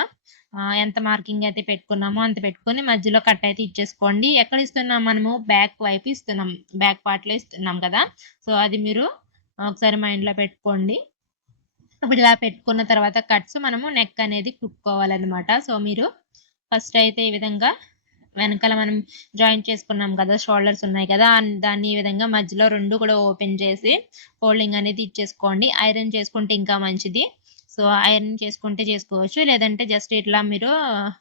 ఎంత మార్కింగ్ అయితే పెట్టుకున్నామో అంత పెట్టుకొని మధ్యలో కట్ అయితే ఇచ్చేసుకోండి. ఎక్కడ ఇస్తున్నాం మనము, బ్యాక్ వైపు ఇస్తున్నాం, బ్యాక్ పార్ట్ లో ఇస్తున్నాం కదా. సో అది మీరు ఒకసారి మైండ్ లో పెట్టుకోండి. ఇప్పుడు ఇలా పెట్టుకున్న తర్వాత కట్స్ మనము నెక్ అనేది కుట్టుకోవాలన్నమాట. సో మీరు ఫస్ట్ అయితే ఈ విధంగా వెనకాల మనం జాయింట్ చేసుకున్నాం కదా, షోల్డర్స్ ఉన్నాయి కదా, దాన్ని ఈ విధంగా మధ్యలో రెండు కూడా ఓపెన్ చేసి ఫోల్డింగ్ అనేది ఇచ్చేసుకోండి. ఐరన్ చేసుకుంటే ఇంకా మంచిది. సో ఐరన్ చేసుకుంటే చేసుకోవచ్చు, లేదంటే జస్ట్ ఇట్లా మీరు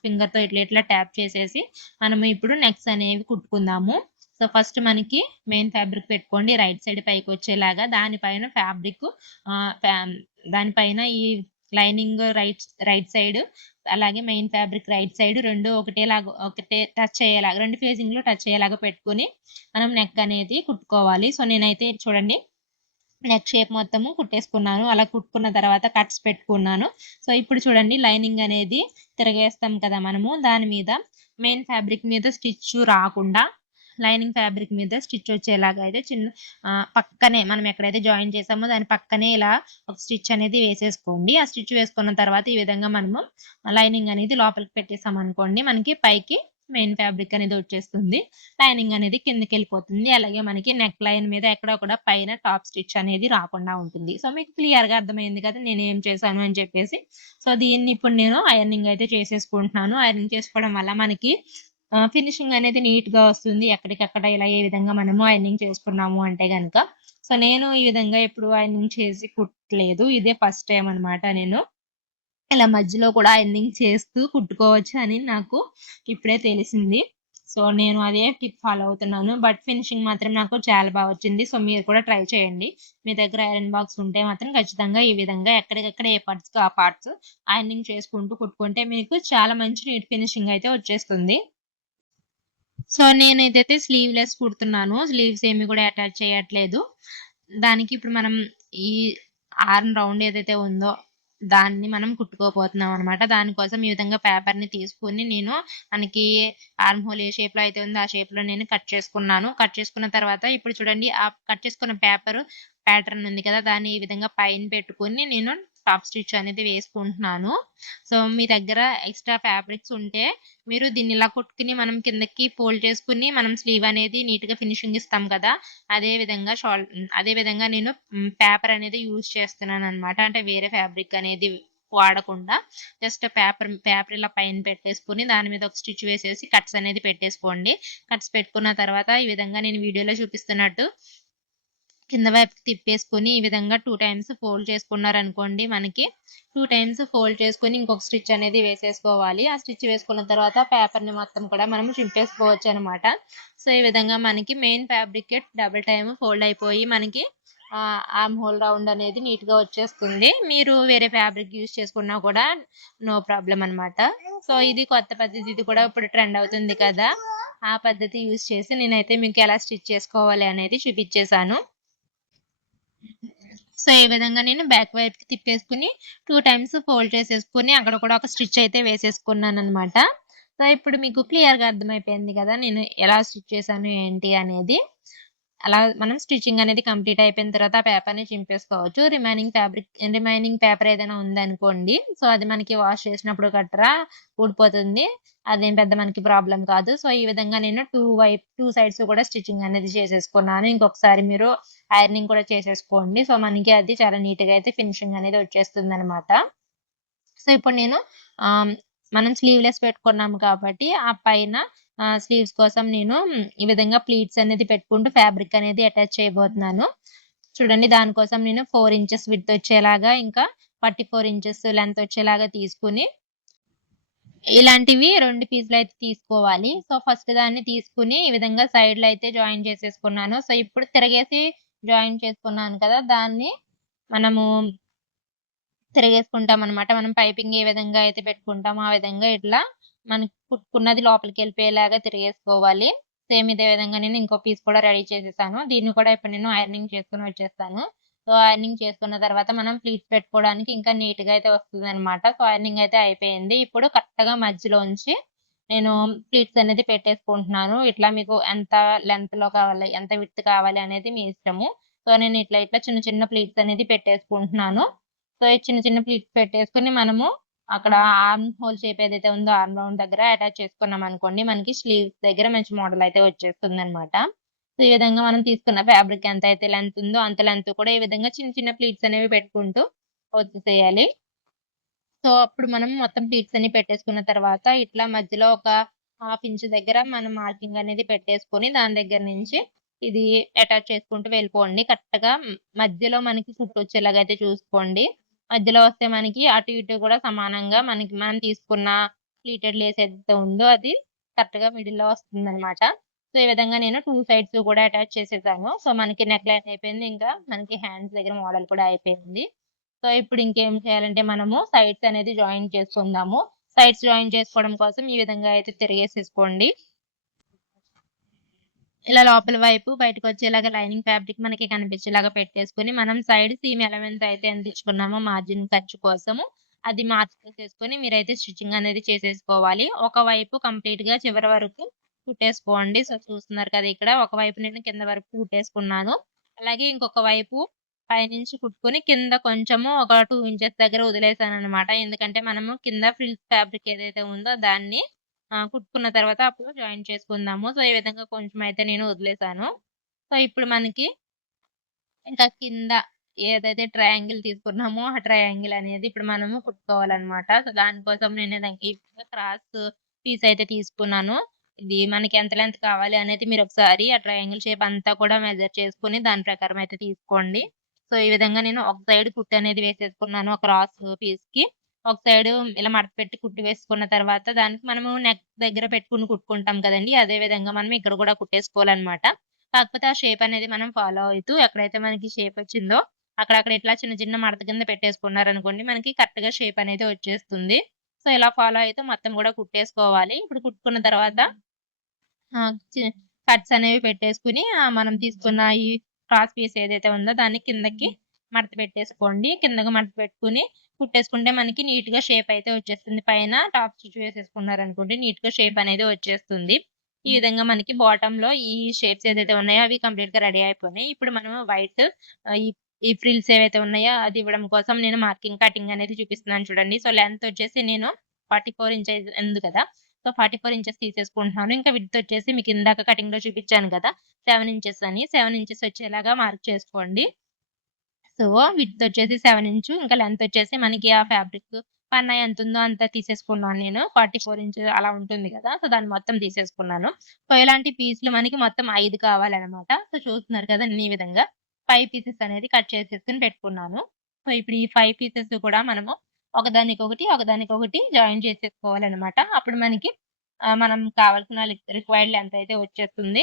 ఫింగర్తో ఇట్లా ఇట్లా ట్యాప్ చేసేసి మనము ఇప్పుడు నెక్స్ అనేవి కుట్టుకుందాము. సో ఫస్ట్ మనకి మెయిన్ ఫ్యాబ్రిక్ పెట్టుకోండి రైట్ సైడ్ పైకి వచ్చేలాగా, దానిపైన ఫ్యాబ్రిక్ దానిపైన ఈ లైనింగ్ రైట్ సైడ్, అలాగే మెయిన్ ఫ్యాబ్రిక్ రైట్ సైడ్ రెండు ఒకటే టచ్ అయ్యేలాగా, రెండు ఫేసింగ్ లో టచ్ అయ్యేలాగా పెట్టుకుని మనం నెక్ అనేది కుట్టుకోవాలి. సో నేనైతే చూడండి నెక్ షేప్ మొత్తము కుట్టేసుకున్నాను. అలా కుట్టుకున్న తర్వాత కట్స్ పెట్టుకున్నాను. సో ఇప్పుడు చూడండి లైనింగ్ అనేది తిరగేస్తాం కదా మనము, దాని మీద మెయిన్ ఫ్యాబ్రిక్ మీద స్టిచ్ రాకుండా లైనింగ్ ఫ్యాబ్రిక్ మీద స్టిచ్ వచ్చేలాగా అయితే పక్కనే మనం ఎక్కడైతే జాయిన్ చేసామో దాని పక్కనే ఇలా ఒక స్టిచ్ అనేది వేసేసుకోండి. ఆ స్టిచ్ వేసుకున్న తర్వాత ఈ విధంగా మనము లైనింగ్ అనేది లోపలికి పెట్టేసాం అనుకోండి, మనకి పైకి మెయిన్ ఫ్యాబ్రిక్ అనేది వచ్చేస్తుంది, లైనింగ్ అనేది కిందకి వెళ్ళిపోతుంది. అలాగే మనకి నెక్ లైన్ మీద ఎక్కడ కూడా పైన టాప్ స్టిచ్ అనేది రాకుండా ఉంటుంది. సో మీకు క్లియర్ గా అర్థమైంది కదా నేను ఏం చేశాను అని చెప్పేసి. సో దీన్ని ఇప్పుడు నేను ఐరనింగ్ అయితే చేసేసుకుంటున్నాను. ఐరనింగ్ చేసుకోవడం వల్ల మనకి ఫినిషింగ్ అనేది నీట్ గా వస్తుంది. ఎక్కడికక్కడ ఇలా ఏ విధంగా మనము ఐరనింగ్ చేసుకున్నాము అంటే గనుక. సో నేను ఈ విధంగా ఎప్పుడు ఐరనింగ్ చేసి కుట్టలేదు, ఇదే ఫస్ట్ టైం అనమాట. నేను ఇలా మధ్యలో కూడా ఐరనింగ్ చేస్తూ కుట్టుకోవచ్చు అని నాకు ఇప్పుడే తెలిసింది. సో నేను అదే టిప్ ఫాలో అవుతున్నాను. బట్ ఫినిషింగ్ మాత్రం నాకు చాలా బాగా వచ్చింది. సో మీరు కూడా ట్రై చేయండి. మీ దగ్గర ఐరన్ బాక్స్ ఉంటే మాత్రం ఖచ్చితంగా ఈ విధంగా ఎక్కడికక్కడ ఏ పార్ట్స్ ఆ పార్ట్స్ ఐరనింగ్ చేసుకుంటూ కుట్టుకుంటే మీకు చాలా మంచి నీట్ ఫినిషింగ్ అయితే వచ్చేస్తుంది. సో నేనైతే స్లీవ్లెస్ కుడుతున్నాను, స్లీవ్స్ ఏమి కూడా అటాచ్ చేయట్లేదు. దానికి ఇప్పుడు మనం ఈ ఆర్మ్ రౌండ్ ఏదైతే ఉందో దాన్ని మనం కుట్టుకోపోతున్నాం అనమాట. దానికోసం ఈ విధంగా పేపర్ ని తీసుకుని నేను మనకి ఆర్మ్ హోల్ ఏ షేప్ లో అయితే ఉందో ఆ షేప్ లో నేను కట్ చేసుకున్నాను. కట్ చేసుకున్న తర్వాత ఇప్పుడు చూడండి ఆ కట్ చేసుకున్న పేపర్ ప్యాటర్న్ ఉంది కదా, దాన్ని ఈ విధంగా పైన పెట్టుకుని నేను టాప్ స్టిచ్ అనేది వేసుకుంటున్నాను. సో మీ దగ్గర ఎక్స్ట్రా ఫ్యాబ్రిక్స్ ఉంటే మీరు దీన్ని ఇలా కుట్టుకుని మనం కిందకి ఫోల్డ్ చేసుకుని మనం స్లీవ్ అనేది నీట్ గా ఫినిషింగ్ ఇస్తాం కదా, అదే విధంగా నేను పేపర్ అనేది యూజ్ చేస్తున్నాను అనమాట. అంటే వేరే ఫ్యాబ్రిక్ అనేది వాడకుండా జస్ట్ పేపర్ ఇలా పైన పెట్టేసుకుని దాని మీద ఒక స్టిచ్ వేసేసి కట్స్ అనేది పెట్టేసుకోండి. కట్స్ పెట్టుకున్న తర్వాత ఈ విధంగా నేను వీడియోలో చూపిస్తున్నట్టు కింద వైపుకి తిప్పేసుకుని ఈ విధంగా 2 టైమ్స్ ఫోల్డ్ చేసుకున్నారనుకోండి, మనకి 2 టైమ్స్ ఫోల్డ్ చేసుకుని ఇంకొక స్టిచ్ అనేది వేసేసుకోవాలి. ఆ స్టిచ్ వేసుకున్న తర్వాత పేపర్ ని మొత్తం కూడా మనం చింపేసుకోవచ్చు అనమాట. సో ఈ విధంగా మనకి main fabric double time fold అయిపోయి మనకి ఆర్మ్ హోల్ రౌండ్ అనేది నీట్ గా వచ్చేస్తుంది. మీరు వేరే ఫ్యాబ్రిక్ యూజ్ చేసుకున్నా కూడా నో ప్రాబ్లం అనమాట. సో ఇది కొత్త పద్ధతి, ఇది కూడా ఇప్పుడు ట్రెండ్ అవుతుంది కదా, ఆ పద్ధతి యూజ్ చేసి నేనైతే మీకు ఎలా స్టిచ్ చేసుకోవాలి అనేది చూపించేశాను. సో ఈ విధంగా నేను బ్యాక్ వైపు కి తిప్పేసుకుని 2 టైమ్స్ ఫోల్డ్ చేసేసుకుని అక్కడ కూడా ఒక స్టిచ్ అయితే వేసేసుకున్నాను అనమాట. సో ఇప్పుడు మీకు క్లియర్ గా అర్థమైపోయింది కదా నేను ఎలా స్టిచ్ చేశాను ఏంటి అనేది. అలా మనం స్టిచ్చింగ్ అనేది కంప్లీట్ అయిపోయిన తర్వాత ఆ పేపర్ ని చింపేసుకోవచ్చు. రిమైనింగ్ పేపర్ ఏదైనా ఉందనుకోండి, సో అది మనకి వాష్ చేసినప్పుడు గట్రా ఊడిపోతుంది, అదేం పెద్ద మనకి ప్రాబ్లం కాదు. సో ఈ విధంగా నేను టూ సైడ్స్ కూడా స్టిచ్చింగ్ అనేది చేసేసుకున్నాను. ఇంకొకసారి మీరు ఐరనింగ్ కూడా చేసేసుకోండి. సో మనకి అది చాలా నీట్ గా అయితే ఫినిషింగ్ అనేది వచ్చేస్తుంది అనమాట. సో ఇప్పుడు నేను మనం స్లీవ్లెస్ పెట్టుకున్నాము కాబట్టి ఆ పైన స్లీవ్స్ కోసం నేను ఈ విధంగా ప్లీట్స్ అనేది పెట్టుకుంటూ ఫ్యాబ్రిక్ అనేది అటాచ్ చేయబోతున్నాను. చూడండి దానికోసం నేను 4 ఇంచెస్ విడ్త్ వచ్చేలాగా ఇంకా 44 ఇంచెస్ లెంత్ వచ్చేలాగా తీసుకుని ఇలాంటివి 2 పీసులు అయితే తీసుకోవాలి. సో, ఫస్ట్ దాన్ని తీసుకొని ఈ విధంగా సైడ్‌లో అయితే జాయిన్ చేసేసుకున్నాను. సో, ఇప్పుడు తిరగేసి జాయిన్ చేసుకున్నాను కదా! దాన్ని మనము తిరగేసుకుంటామనమాట. మనం పైపింగ్ ఏ విధంగా అయితే పెట్టుకుంటామో ఆ విధంగా ఇట్లా మనకి కుట్టుకున్నది లోపలికెళ్ళిపోయేలాగా తిరిగేసుకోవాలి. సేమ్ ఇదే విధంగా నేను ఇంకో పీస్ కూడా రెడీ చేసేసాను. దీన్ని కూడా ఇప్పుడు నేను ఐరనింగ్ చేసుకొని వచ్చేస్తాను. సో, ఐరనింగ్ చేసుకున్న తర్వాత మనం ప్లీట్స్ పెట్టుకోవడానికి ఇంకా నీట్‌గా అయితే వస్తదనమాట. సో, ఐరనింగ్ అయితే అయిపోయింది. ఇప్పుడు కరెక్ట్‌గా మధ్యలోంచి నేను ప్లీట్స్ అనేది పెట్టేసుకుంటున్నాను. ఇట్లా మీకు ఎంత లెంగ్త్‌లో కావాలి, ఎంత విడ్త్ కావాలి అనేది మీ ఇష్టము. సో, నేను ఇట్లా ఇట్లా చిన్న చిన్న ప్లీట్స్ అనేది పెట్టేసుకుంటున్నాను. సో, ఈ చిన్న చిన్న ప్లీట్స్ పెట్టేసుకొని మనము అక్కడ ఆర్మ్ హోల్ షేప్ ఏదైతే ఉందో ఆర్మ్ రౌండ్ దగ్గర అటాచ్ చేసుకున్నామనుకోండి, మనకి స్లీవ్స్ దగ్గర మంచి మోడల్ అయితే వచ్చేస్తుందనమాట. సో, ఈ విధంగా మనం తీసుకున్న ఫ్యాబ్రిక్ ఎంతైతే లెంత్ ఉందో అంత లెంత్ కూడా ఈ విధంగా చిన్న చిన్న ప్లీట్స్ అనేవి పెట్టుకుంటూ వచ్చేసేయాలి. సో, అప్పుడు మనం మొత్తం ప్లీట్స్ అన్ని పెట్టేసుకున్న తర్వాత ఇట్లా మధ్యలో ఒక హాఫ్ ఇంచ్ దగ్గర మనం మార్కింగ్ అనేది పెట్టేసుకొని దాని దగ్గర నుంచి ఇది అటాచ్ చేసుకుంటూ వెళ్ళిపోండి. కరెక్ట్‌గా మధ్యలో మనకి కుట్టొచ్చేలాగా అయితే చూసుకోండి. మధ్యలో వస్తే మనకి అటు ఇటు కూడా సమానంగా మనకి మనం తీసుకున్న ప్లీటెడ్ లేస్ ఏదైతే ఉందో అది కరెక్ట్‌గా మిడిల్‌లో వస్తుందనమాట. సో, ఈ విధంగా నేను 2 సైడ్స్ కూడా అటాచ్ చేసేసాను. సో, మనకి నెక్ లైన్ అయిపోయింది. ఇంకా మనకి హ్యాండ్స్ దగ్గర మోడల్ కూడా అయిపోయింది. సో, ఇప్పుడు ఇంకేం చేయాలంటే మనము సైడ్స్ అనేది జాయిన్ చేసుకుందాము. సైడ్స్ జాయిన్ చేసుకోవడం కోసం ఈ విధంగా అయితే తిరిగేసేసుకోండి. ఇలా లోపల వైపు బయటకొచ్చేలాగా లైనింగ్ ఫ్యాబ్రిక్ మనకి కనిపించేలాగా పెట్టేసుకొని, మనం సైడ్ సీమ్ ఎలవెన్స్ అయితే ఎంత ఇచ్చుకున్నామో మార్జిన్ ఖర్చు కోసము, అది మార్చేసేసుకొని మీరైతే స్టిచ్చింగ్ అనేది చేసేసుకోవాలి. ఒకవైపు కంప్లీట్‌గా చివరి వరకు కుట్టేసుకోండి. సో, చూస్తున్నారు కదా ఇక్కడ ఒకవైపు నేను కింద వరకు కుట్టేసుకున్నాను. అలాగే ఇంకొక వైపు పైనుంచి కుట్టుకొని కింద కొంచెము ఒక 2 ఇంచెస్ దగ్గర వదిలేసాననమాట. ఎందుకంటే మనము కింద ఫ్రిల్స్ ఫ్యాబ్రిక్ ఏదైతే ఉందో దాన్ని కుట్టుకున్న తర్వాత అప్పుడు జాయిన్ చేసుకుందాము. సో, ఈ విధంగా కొంచెం అయితే నేను వదిలేసాను. సో, ఇప్పుడు మనకి ఇంకా కింద ఏదైతే ట్రయాంగిల్ తీసుకున్నామో, ఆ ట్రయాంగిల్ అనేది ఇప్పుడు మనము కుట్టుకోవాలనమాట. సో, దానికోసం నేను దానికి క్రాస్ పీస్ అయితే తీసుకున్నాను. ఇది మనకి ఎంత లెంత్ కావాలి అనేది మీరొకసారి ఆ ట్రయాంగిల్ షేప్ అంతా కూడా మెజర్ చేసుకొని దాని ప్రకారం అయితే తీసుకోండి. సో, ఈ విధంగా నేను ఒక సైడ్ కుట్టు అనేది వేసేసుకున్నాను ఆ క్రాస్ పీస్‌కి. ఒక సైడు ఇలా మడత పెట్టి కుట్టి వేసుకున్న తర్వాత దానికి మనము నెక్ దగ్గర పెట్టుకొని కుట్టుకుంటాం కదండీ! అదే విధంగా మనం ఇక్కడ కూడా కుట్టేసుకోవాలనమాట. కాకపోతే ఆ షేప్ అనేది మనం ఫాలో అవుతూ ఎక్కడైతే మనకి షేప్ వచ్చిందో అక్కడక్కడ ఇట్లా చిన్న చిన్న మడత కింద పెట్టేసుకున్నారనుకోండి మనకి కరెక్ట్‌గా షేప్ అనేది వచ్చేస్తుంది. సో, ఇలా ఫాలో అయితే మొత్తం గూడా కుట్టేసుకోవాలి. ఇప్పుడు కుట్టుకున్న తర్వాత చి కట్స్ అనేవి పెట్టేసుకొని మనం తీసుకున్న ఈ క్రాస్ పీస్ ఏదైతే ఉందో దాన్ని కిందకి మడత పెట్టేసుకోండి. కిందకి మడత పెట్టుకొని కుట్టేసుకుంటే మనకి నీట్‌గా షేప్ అయితే వచ్చేస్తుంది. పైన టాప్ స్టిచ్ వేసేసుకున్నారనుకోండి నీట్‌గా షేప్ అనేది వచ్చేస్తుంది. ఈ విధంగా మనకి బాటమ్‌లో ఈ షేప్స్ ఏదైతే ఉన్నాయో అవి కంప్లీట్‌గా రెడీ అయిపోయినాయి. ఇప్పుడు మనము వైట్ ఈ ఈ ఫ్రిల్స్ ఏవైతే ఉన్నాయో అది ఇవ్వడం కోసం నేను మార్కింగ్, కటింగ్ అనేది చూపిస్తున్నాను చూడండి. సో, లెంత్ వచ్చేసి నేను 44 ఇంచెస్ ఉంది కదా! సో, 44 ఇంచెస్ తీసేసుకుంటున్నాను. ఇంకా విడ్త్ వచ్చేసి మీకు ఇందాక కటింగ్‌లో చూపించాను కదా! 7 ఇంచెస్ అని. 7 ఇంచెస్ వచ్చేలాగా మార్క్ చేసుకోండి. సో, విడ్త్ వచ్చేసి 7 ఇంచు ఇంకా లెంత్ వచ్చేసి మనకి ఆ ఫ్యాబ్రిక్ పన్నా ఎంతుందో అంత తీసేసుకున్నాను నేను. 44 ఇంచ్ అలా ఉంటుంది కదా! సో, దాన్ని మొత్తం తీసేసుకున్నాను. సో, ఇలాంటి పీస్‌లు మనకి మొత్తం 5 కావాలనమాట. సో, చూస్తున్నారు కదా! నేను ఈ విధంగా 5 పీసెస్ అనేది కట్ చేసేసుకొని పెట్టుకున్నాను. సో, ఇప్పుడు ఈ 5 పీసెస్ కూడా మనము ఒకదానికొకటి, ఒకదానికొకటి జాయిన్ చేసేసుకోవాలనమాట. అప్పుడు మనకి మనం కావాల్సిన రిక్వైర్డ్ లెంత్ అయితే వచ్చేస్తుంది.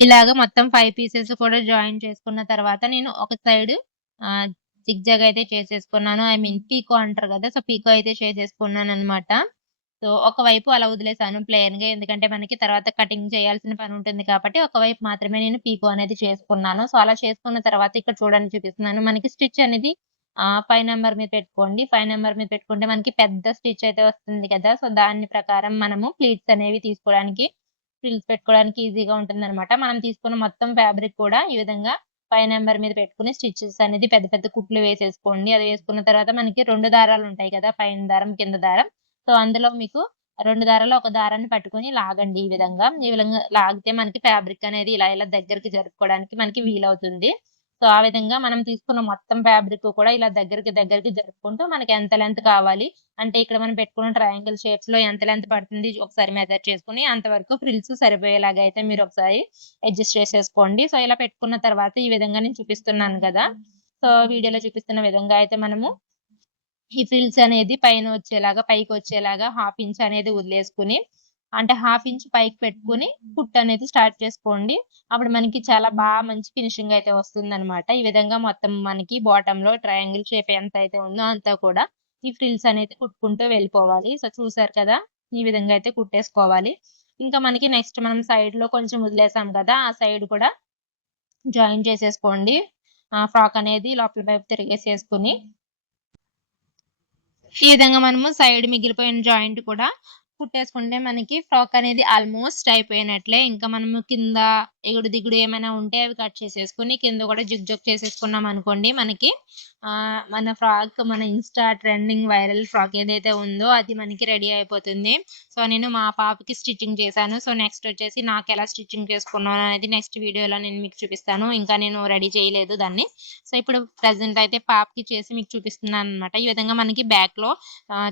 ఇలాగ మొత్తం 5 పీసెస్ కూడా జాయిన్ చేసుకున్న తర్వాత నేను ఒక సైడ్ ఆహ్, జిగ్‌జాగ్ అయితే చేసేసుకున్నాను. ఐ మీన్ పీకో అంటారు గదా! సో, పీకో అయితే చేసేసుకున్నాననమాట. సో, ఒకవైపు అలా వదిలేసాను ప్లెయిన్‌గా. ఎందుకంటే మనకి తర్వాత కటింగ్ చేయాల్సిన పనుంటుంది కాబట్టి, ఒకవైపు మాత్రమే నేను పీకో అనేది చేసుకున్నాను. సో, అలా చేసుకున్న తర్వాత ఇక్కడ చూడండి చూపిస్తున్నాను. మనకి స్టిచ్ అనేది 5 నంబర్ మీద పెట్టుకోండి. 5 నంబర్ మీద పెట్టుకుంటే మనకి పెద్ద స్టిచ్ అయితే వస్తుంది కదా! సో, దాని ప్రకారం మనము ప్లీట్స్ అనేవి తీసుకోవడానికి ఫ్రిల్స్ పెట్టుకోవడానికి ఈజీగా ఉంటుందనమాట. మనం తీసుకున్న మొత్తం ఫ్యాబ్రిక్ కూడా ఈ విధంగా 5 నంబర్ మీద పెట్టుకొని స్టిచెస్ అనేది పెద్ద పెద్ద కుట్లు వేసేసుకోండి. అది వేసుకున్న తర్వాత మనకి 2 దారాలుంటాయి కదా! పైన దారం, కింద దారం. సో, అందులో మీకు 2 దారాల్లో ఒక దారాన్ని పట్టుకొని లాగండి ఈ విధంగా. ఈ విధంగా లాగితే మనకి ఫ్యాబ్రిక్ అనేది ఇలా ఇలా దగ్గరికి జరుపుకోవడానికి మనకి వీలవుతుంది. సో, ఆ విధంగా మనం తీసుకున్న మొత్తం ఫ్యాబ్రిక్ కూడా ఇలా దగ్గరికి దగ్గరికి జరుపుకుంటూ మనకి ఎంత లెంత్ కావాలి అంటే ఇక్కడ మనం పెట్టుకున్న ట్రయాంగిల్ షేప్స్‌లో ఎంత లెంత్ పడుతుంది ఒకసారి మెజర్ చేసుకొని అంతవరకు ఫ్రిల్స్ సరిపోయేలాగా అయితే మీరొకసారి అడ్జస్ట్ చేసేసుకోండి. సో, ఇలా పెట్టుకున్న తర్వాత ఈ విధంగా నేను చూపిస్తున్నాను గదా! సో, వీడియోలో చూపిస్తున్న విధంగా అయితే మనము ఈ ఫ్రిల్స్ అనేది పైన వచ్చేలాగా పైకి వచ్చేలాగా 1/2 ఇంచ్ అనేది వదిలేసుకుని, అంటే 1/2 ఇంచ్ పైకి పెట్టుకుని కుట్టు అనేది స్టార్ట్ చేసుకోండి. అప్పుడు మనకి చాలా మంచి ఫినిషింగ్ అయితే వస్తుందన్నమాట. ఈ విధంగా మొత్తం మనకి బాటమ్‌లో ట్రయాంగిల్ షేప్ ఎంతైతే ఉందో అంతా కూడా ఈ ఫ్రిల్స్ అనేది కుట్టుకుంటూ వెళ్ళిపోవాలి. సో, చూసారు కదా! ఈ విధంగా అయితే కుట్టేసుకోవాలి. ఇంకా మనకి నెక్స్ట్ మనం సైడ్‌లో కొంచెం వదిలేసాం కదా! ఆ సైడ్ కూడా జాయిన్ చేసేసుకోండి. ఫ్రాక్ అనేది లోపల వైపు తిరిగేసేసుకొని ఈ విధంగా మనము సైడ్ మిగిలిపోయిన జాయింట్ కూడా కుట్టేసుకుంటే మనకి ఫ్రాక్ అనేది ఆల్మోస్ట్ అయిపోయినట్లే. ఇంకా మనము కింద ఎగుడు దిగుడు ఏమైనా ఉంటే అవి కట్ చేసేసుకొని కింద కూడా జిగ్ చేసేసుకున్నాం అనుకోండి మనకి మన ఫ్రాక్ మన ఇన్‌స్టా ట్రెండింగ్ వైరల్ ఫ్రాక్ ఏదైతే ఉందో అది మనకి రెడీ అయిపోతుంది. సో, నేను మా పాపకి స్టిచ్చింగ్ చేశాను. సో, నెక్స్ట్ వచ్చేసి నాకెలా స్టిచ్చింగ్ చేసుకున్నాను అనేది నెక్స్ట్ వీడియోలో నేను మీకు చూపిస్తాను. ఇంకా నేను రెడీ చేయలేదు దాన్ని. సో, ఇప్పుడు ప్రెజెంట్ అయితే పాపకి చేసి మీకు చూపిస్తున్నానన్నమాట. ఈ విధంగా మనకి బ్యాక్‌లో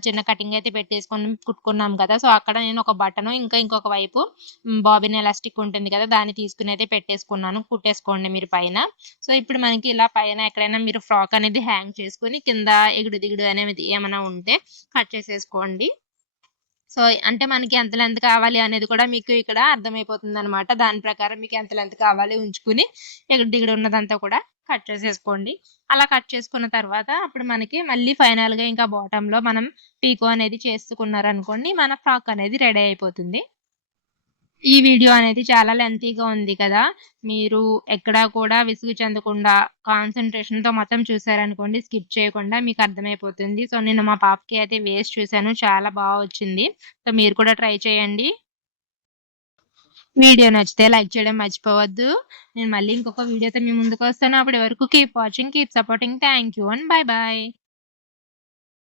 చిన్న కటింగ్ అయితే పెట్టేసుకొని కుట్టుకున్నాం కదా! సో, అక్కడ నేను ఒక బటను ఇంకా ఇంకొక వైపు బాబిన్ ఎలాస్టిక్ ఉంటుంది కదా! దాన్ని తీసుకొని అయితే పెట్టేసుకున్నాను. కుట్టేసుకోండి మీరు పైన. సో, ఇప్పుడు మనకి ఇలా పైన ఎక్కడైనా మీరు ఫ్రాక్ అనేది హ్యాంగ్ చేసుకొని కింద ఎగుడు దిగుడు అనేది ఏమైనా ఉంటే కట్ చేసేసుకోండి. సో, అంటే మనకి ఎంత లెంత్ కావాలి అనేది కూడా మీకు ఇక్కడ అర్థమైపోతుందనమాట. దాని ప్రకారం మీకు ఎంత లెంత్ కావాలి ఉంచుకుని ఎగుడు దిగుడు ఉన్నదంతా కూడా కట్ చేసేసుకోండి. అలా కట్ చేసుకున్న తర్వాత అప్పుడు మనకి మళ్ళీ ఫైనల్‌గా ఇంకా బాటమ్‌లో మనం పీకో అనేది చేసుకున్నారనుకోండి మన ఫ్రాక్ అనేది రెడీ అయిపోతుంది. ఈ వీడియో అనేది చాలా లెంతీగా ఉంది కదా! మీరు ఎక్కడా కూడా విసుగు చెందకుండా కాన్సంట్రేషన్‌తో మొత్తం చూసారనుకోండి స్కిప్ చేయకుండా మీకు అర్థమైపోతుంది. సో, నేను మా పాపకి అయితే వేసి చూసాను. చాలా వచ్చింది. సో, మీరు కూడా ట్రై చేయండి. వీడియో నచ్చితే లైక్ చేయడం మర్చిపోవద్దు. నేను మళ్ళీ ఇంకొక వీడియోతో మీ ముందుకొస్తాను. అప్పటి వరకు keep watching, keep supporting. Thank you and by.